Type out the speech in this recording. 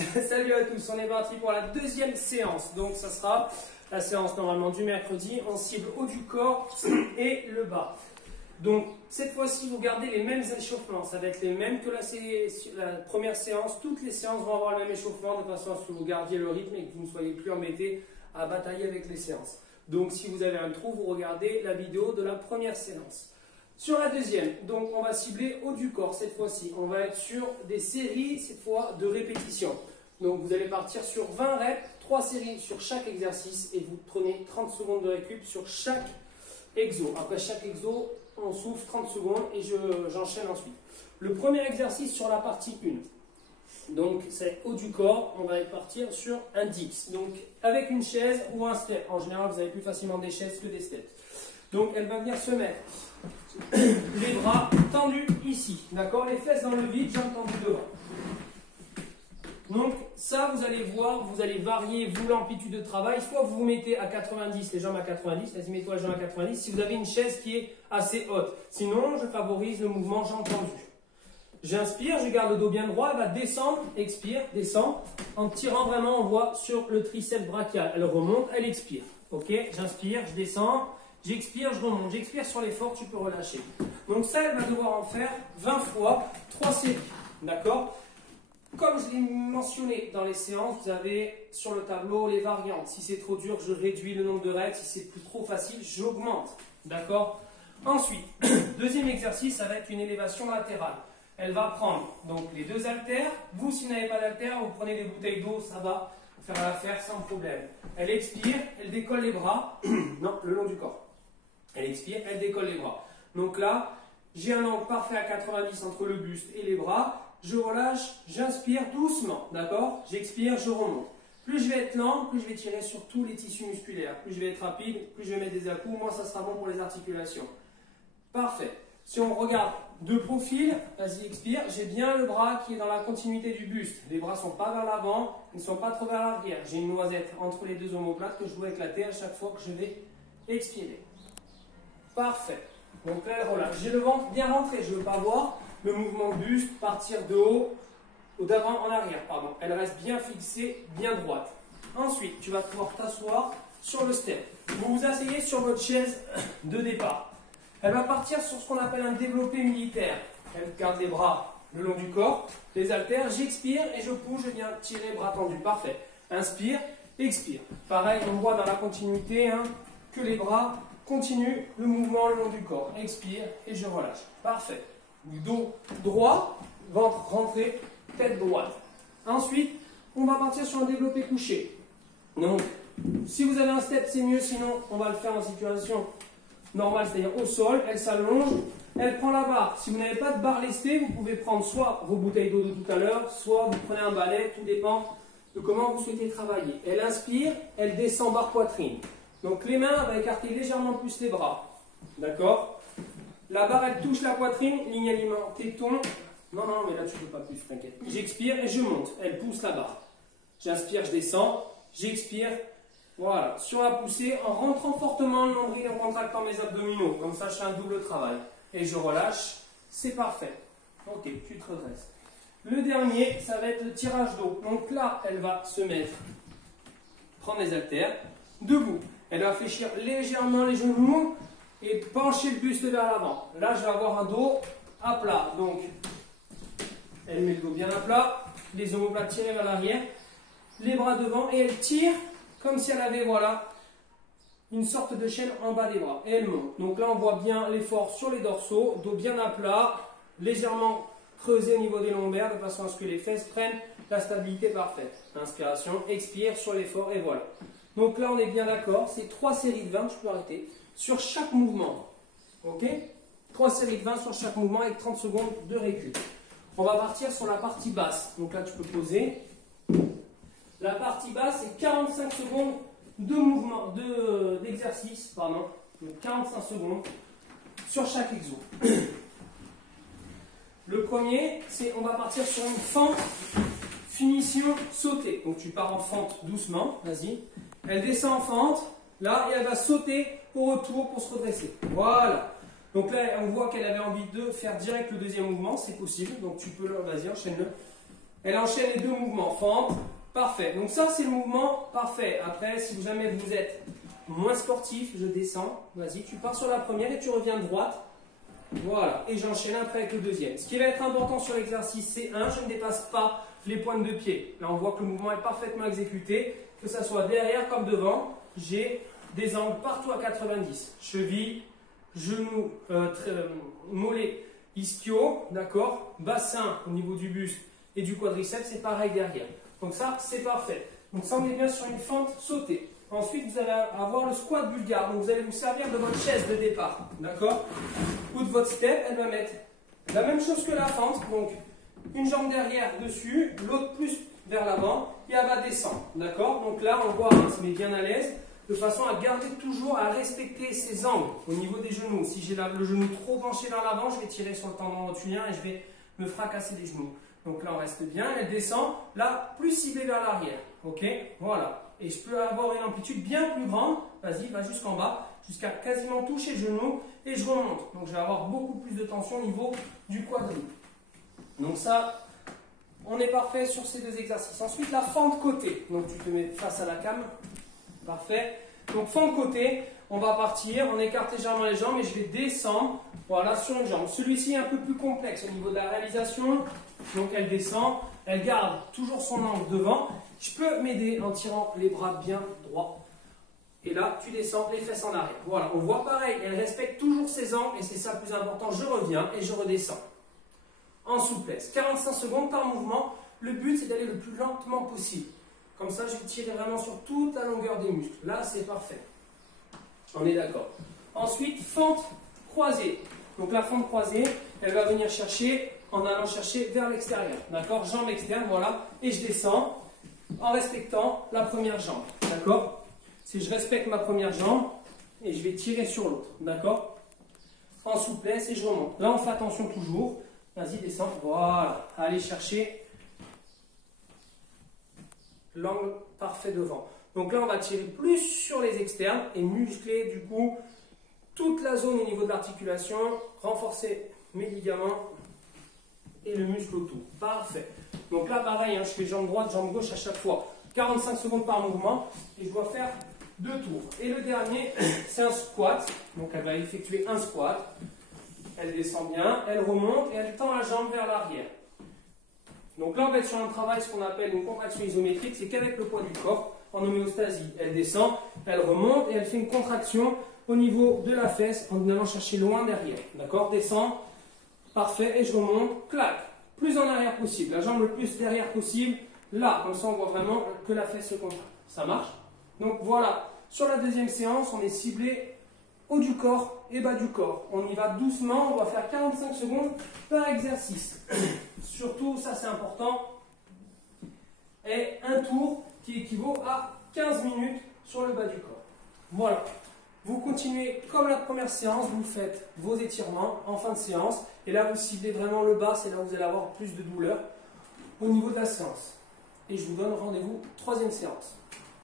Salut à tous, on est parti pour la deuxième séance. Donc ça sera la séance normalement du mercredi. On cible haut du corps et le bas. Donc cette fois-ci vous gardez les mêmes échauffements. Ça va être les mêmes que la première séance. Toutes les séances vont avoir le même échauffement de façon à ce que vous gardiez le rythme et que vous ne soyez plus embêtés à batailler avec les séances. Donc si vous avez un trou, vous regardez la vidéo de la première séance. Sur la deuxième, donc on va cibler haut du corps cette fois-ci. On va être sur des séries, cette fois, de répétitions. Donc vous allez partir sur 20 reps, 3 séries sur chaque exercice et vous prenez 30 secondes de récup sur chaque exo. Après chaque exo, on souffle 30 secondes et j'enchaîne ensuite. Le premier exercice sur la partie 1. Donc c'est haut du corps, on va partir sur un dips. Donc avec une chaise ou un step. En général, vous avez plus facilement des chaises que des steps. Donc elle va venir se mettre les bras tendus ici, d'accord? Les fesses dans le vide, jambes tendues devant. Donc ça, vous allez voir, vous allez varier vous l'amplitude de travail. Soit vous vous mettez à 90, les jambes à 90, vas-y mets-toi les jambes à 90, si vous avez une chaise qui est assez haute. Sinon, je favorise le mouvement jambes tendues. J'inspire, je garde le dos bien droit, elle va descendre, expire, descend. En tirant vraiment, on voit sur le triceps brachial. Elle remonte, elle expire. Ok, j'inspire, je descends. J'expire, je remonte. J'expire sur l'effort, tu peux relâcher. Donc ça, elle va devoir en faire 20 fois, 3 séries. D'accord? Comme je l'ai mentionné dans les séances, vous avez sur le tableau les variantes. Si c'est trop dur, je réduis le nombre de reps. Si c'est plus trop facile, j'augmente. D'accord? Ensuite, deuxième exercice, ça va être une élévation latérale. Elle va prendre donc les deux haltères. Vous, si vous n'avez pas d'haltères, vous prenez des bouteilles d'eau, ça va faire l'affaire sans problème. Elle expire, elle décolle les bras. Non, le long du corps. Elle expire, elle décolle les bras. Donc là, j'ai un angle parfait à 90 entre le buste et les bras. Je relâche, j'inspire doucement, d'accord? J'expire, je remonte. Plus je vais être lent, plus je vais tirer sur tous les tissus musculaires. Plus je vais être rapide, plus je vais mettre des à-coups, moins ça sera bon pour les articulations. Parfait. Si on regarde de profil, vas-y, expire, j'ai bien le bras qui est dans la continuité du buste. Les bras ne sont pas vers l'avant, ils ne sont pas trop vers l'arrière. J'ai une noisette entre les deux omoplates que je dois éclater à chaque fois que je vais expirer. Parfait. Donc là, elle relâche. J'ai le ventre bien rentré. Je ne veux pas voir le mouvement de buste partir de haut ou d'avant en arrière. Pardon. Elle reste bien fixée, bien droite. Ensuite, tu vas pouvoir t'asseoir sur le step. Vous vous asseyez sur votre chaise de départ. Elle va partir sur ce qu'on appelle un développé militaire. Elle garde les bras le long du corps, les haltères. J'expire et je pousse. Je viens tirer bras tendus. Parfait. Inspire, expire. Pareil, on voit dans la continuité que les bras continue le mouvement le long du corps. Expire et je relâche. Parfait. Dos droit, ventre rentré, tête droite. Ensuite, on va partir sur un développé couché. Donc, si vous avez un step, c'est mieux. Sinon, on va le faire en situation normale, c'est-à-dire au sol. Elle s'allonge, elle prend la barre. Si vous n'avez pas de barre lestée, vous pouvez prendre soit vos bouteilles d'eau de tout à l'heure, soit vous prenez un balai. Tout dépend de comment vous souhaitez travailler. Elle inspire, elle descend barre poitrine. Donc les mains, on va écarter légèrement plus les bras. D'accord? La barre, elle touche la poitrine, ligne alimentée, ton. Non, non, mais là, tu ne peux pas plus, t'inquiète. J'expire et je monte. Elle pousse la barre. J'inspire, je descends. J'expire. Voilà. Sur la poussée, en rentrant fortement le nombril et en contractant mes abdominaux. Comme ça, je fais un double travail. Et je relâche. C'est parfait. Ok, tu te redresses. Le dernier, ça va être le tirage d'eau. Donc là, elle va se mettre, prendre les haltères, debout. Elle va fléchir légèrement les genoux et pencher le buste vers l'avant. Là, je vais avoir un dos à plat. Donc, elle met le dos bien à plat, les omoplates tirées vers l'arrière, les bras devant et elle tire comme si elle avait, voilà, une sorte de chaîne en bas des bras. Et elle monte. Donc là, on voit bien l'effort sur les dorsaux, dos bien à plat, légèrement creusé au niveau des lombaires de façon à ce que les fesses prennent la stabilité parfaite. Inspiration, expire sur l'effort et voilà. Donc là, on est bien d'accord, c'est 3 séries de 20, je peux arrêter, sur chaque mouvement. Ok? 3 séries de 20 sur chaque mouvement avec 30 secondes de récup. On va partir sur la partie basse. Donc là, tu peux poser. La partie basse, c'est 45 secondes de mouvement, d'exercice, pardon. Donc 45 secondes sur chaque exo. Le premier, c'est on va partir sur une fente, finition, sauter. Donc tu pars en fente doucement, vas-y. Elle descend en fente, là, et elle va sauter au retour pour se redresser. Voilà. Donc là, on voit qu'elle avait envie de faire direct le deuxième mouvement, c'est possible. Donc tu peux, vas-y, enchaîne-le. Elle enchaîne les deux mouvements. Fente, parfait. Donc ça, c'est le mouvement parfait. Après, si jamais vous êtes moins sportif, je descends. Vas-y, tu pars sur la première et tu reviens droite. Voilà. Et j'enchaîne après avec le deuxième. Ce qui va être important sur l'exercice, c'est je ne dépasse pas les pointes de pied. Là, on voit que le mouvement est parfaitement exécuté. Que ça soit derrière comme devant, j'ai des angles partout à 90. Cheville, genou, mollet, ischio, d'accord. Bassin au niveau du buste et du quadriceps, c'est pareil derrière. Donc ça, c'est parfait. Donc ça, on est bien sur une fente sautée. Ensuite, vous allez avoir le squat bulgare. Donc vous allez vous servir de votre chaise de départ, d'accord, ou de votre step. Elle va mettre la même chose que la fente. Donc une jambe derrière dessus, l'autre plus vers l'avant, et elle va descendre, d'accord. Donc là, on voit, on se met bien à l'aise, de façon à garder toujours, à respecter ses angles au niveau des genoux. Si j'ai le genou trop penché vers l'avant, je vais tirer sur le tendon rotulien et je vais me fracasser les genoux. Donc là, on reste bien, elle descend, là, plus ciblée vers l'arrière, ok, voilà. Et je peux avoir une amplitude bien plus grande, vas-y, va jusqu'en bas, jusqu'à quasiment toucher le genou, et je remonte. Donc je vais avoir beaucoup plus de tension au niveau du quadri. Donc ça, on est parfait sur ces deux exercices. Ensuite, la fente côté. Donc tu te mets face à la cam, parfait. Donc fente côté, on va partir, on écarte légèrement les jambes, et je vais descendre, voilà, sur une jambe. Celui-ci est un peu plus complexe au niveau de la réalisation. Donc elle descend, elle garde toujours son angle devant. Je peux m'aider en tirant les bras bien droits. Et là, tu descends les fesses en arrière. Voilà, on voit pareil, elle respecte toujours ses angles et c'est ça le plus important. Je reviens et je redescends. En souplesse, 45 secondes par mouvement. Le but, c'est d'aller le plus lentement possible. Comme ça, je vais tirer vraiment sur toute la longueur des muscles. Là, c'est parfait. On est d'accord. Ensuite, fente croisée. Donc la fente croisée, elle va venir chercher en allant chercher vers l'extérieur. D'accord, jambe externe, voilà. Et je descends en respectant la première jambe. D'accord. Si je respecte ma première jambe, et je vais tirer sur l'autre. D'accord. En souplesse et je remonte. Là, on fait attention toujours. Vas-y, descends. Voilà. Allez chercher l'angle parfait devant. Donc là, on va tirer plus sur les externes et muscler du coup toute la zone au niveau de l'articulation, renforcer mes ligaments et le muscle autour. Parfait. Donc là, pareil, je fais jambe droite, jambe gauche à chaque fois. 45 secondes par mouvement et je dois faire 2 tours. Et le dernier, c'est un squat. Donc elle va effectuer un squat. Elle descend bien, elle remonte et elle tend la jambe vers l'arrière. Donc là, on va être sur un travail, ce qu'on appelle une contraction isométrique, c'est qu'avec le poids du corps, en homéostasie, elle descend, elle remonte et elle fait une contraction au niveau de la fesse en allant chercher loin derrière. D'accord, descend, parfait, et je remonte, clac, plus en arrière possible, la jambe le plus derrière possible, là, comme ça on voit vraiment que la fesse se contracte. Ça marche? Donc voilà, sur la deuxième séance, on est ciblé haut du corps et bas du corps. On y va doucement, on va faire 45 secondes par exercice. Surtout, ça c'est important, et un tour qui équivaut à 15 minutes sur le bas du corps. Voilà. Vous continuez comme la première séance, vous faites vos étirements en fin de séance, et là vous ciblez vraiment le bas, c'est là où vous allez avoir plus de douleur au niveau de la séance. Et je vous donne rendez-vous, 3e séance.